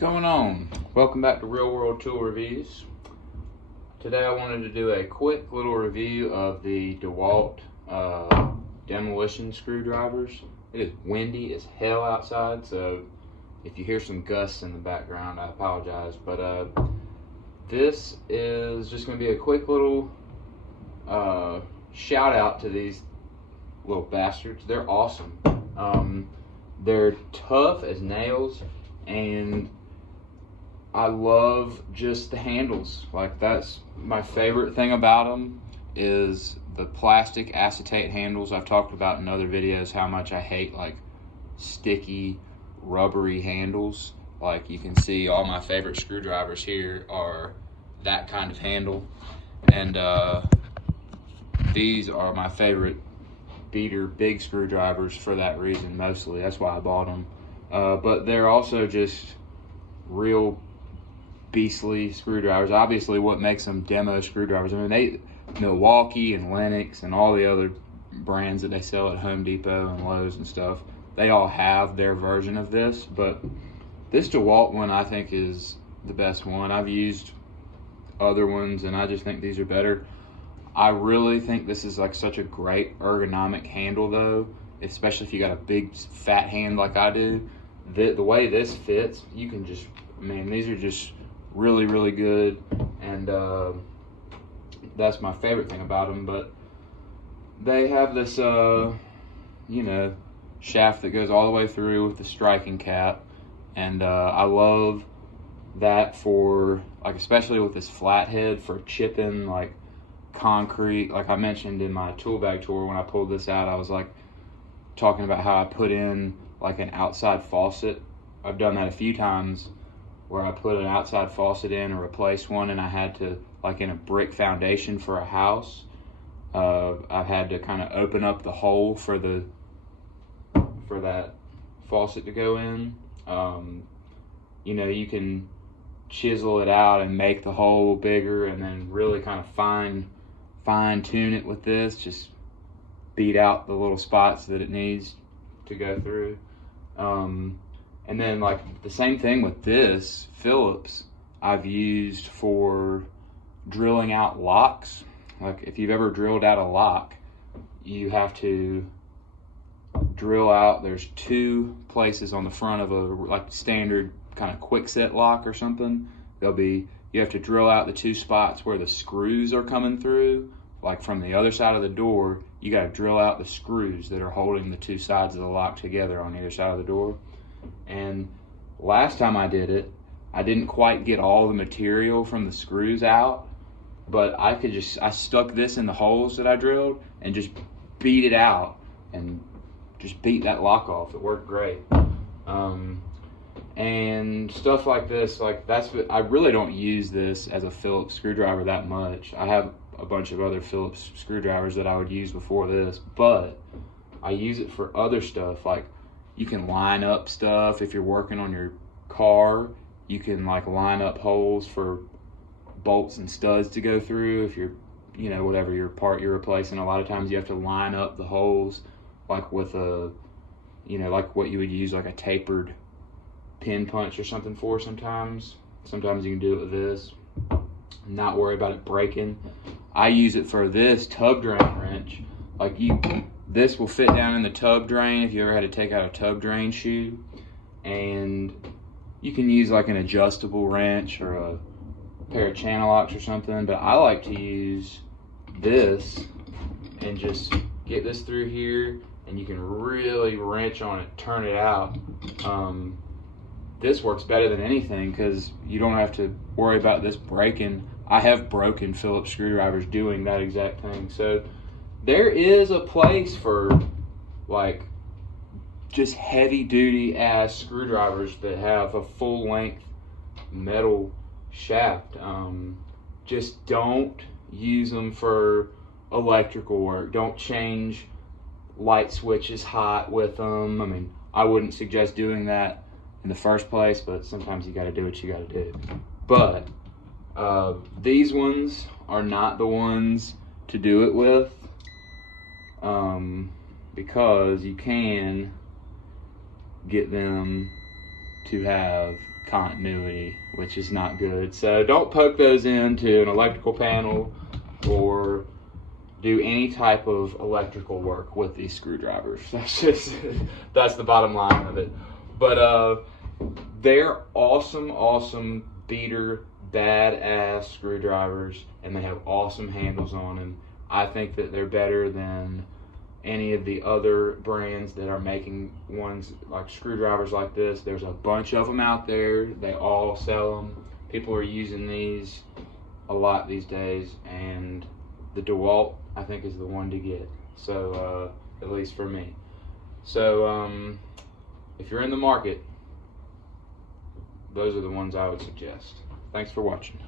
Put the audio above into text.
going on? Welcome back to Real World Tool Reviews. Today I wanted to do a quick little review of the Dewalt demolition screwdrivers. It is windy as hell outside, so if you hear some gusts in the background, I apologize. But this is just going to be a quick little shout out to these little bastards. They're awesome. They're tough as nails, and I love just the handles. Like, that's my favorite thing about them is the plastic acetate handles. I've talked about in other videos how much I hate like sticky rubbery handles. Like, you can see all my favorite screwdrivers here are that kind of handle, and these are my favorite beater big screwdrivers for that reason mostly. That's why I bought them. But they're also just real beastly screwdrivers. Obviously what makes them demo screwdrivers, I mean, Milwaukee and Lennox and all the other brands that they sell at Home Depot and Lowe's and stuff, they all have their version of this, but this DeWalt one I think is the best one. I've used other ones and I just think these are better. I really think this is like such a great ergonomic handle though, especially if you got a big fat hand like I do. The way this fits, you can just, I mean, these are just really, really good, and that's my favorite thing about them. But they have this, shaft that goes all the way through with the striking cap, and I love that for, like, especially with this flathead for chipping, like, concrete. Like I mentioned in my tool bag tour, when I pulled this out, I was like talking about how I put in like an outside faucet. I've done that a few times where I put an outside faucet in or replace one, and I had to, like in a brick foundation for a house, I've had to kind of open up the hole for that faucet to go in. You can chisel it out and make the hole bigger, and then really kind of fine tune it with this. Just beat out the little spots that it needs to go through. And then like the same thing with this Phillips I've used for drilling out locks. Like, if you've ever drilled out a lock, you have to drill out, there's two places on the front of a like standard kind of quick set lock or something. You have to drill out the two spots where the screws are coming through. Like, from the other side of the door, you got to drill out the screws that are holding the two sides of the lock together on either side of the door. And last time I did it, I didn't quite get all the material from the screws out, but I stuck this in the holes that I drilled and just beat it out and just beat that lock off. It worked great. And stuff like this, like I really don't use this as a Phillips screwdriver that much. I have a bunch of other Phillips screwdrivers that I would use before this, but I use it for other stuff. Like, you can line up stuff if you're working on your car. You can like line up holes for bolts and studs to go through if you're, whatever your part you're replacing. A lot of times you have to line up the holes like with a, like what you would use like a tapered pin punch or something for sometimes. Sometimes you can do it with this. Not worry about it breaking. I use it for this tub drain wrench. Like, this will fit down in the tub drain if you ever had to take out a tub drain shoe. And you can use like an adjustable wrench or a pair of channel locks or something, but I like to use this and just get this through here, and you can really wrench on it, turn it out. This works better than anything because you don't have to worry about this breaking. I have broken Phillips screwdrivers doing that exact thing. So there is a place for like just heavy duty ass screwdrivers that have a full length metal shaft. Just don't use them for electrical work. Don't change light switches hot with them. I mean, I wouldn't suggest doing that in the first place, but sometimes you got to do what you got to do. But these ones are not the ones to do it with, because you can get them to have continuity, which is not good. So don't poke those into an electrical panel or do any type of electrical work with these screwdrivers. That's the bottom line of it. But they're awesome beater, badass screwdrivers, and they have awesome handles on them. I think that they're better than any of the other brands that are making ones like screwdrivers like this. There's a bunch of them out there. They all sell them. People are using these a lot these days, and the Dewalt, I think, is the one to get. So at least for me. So if you're in the market, those are the ones I would suggest. Thanks for watching.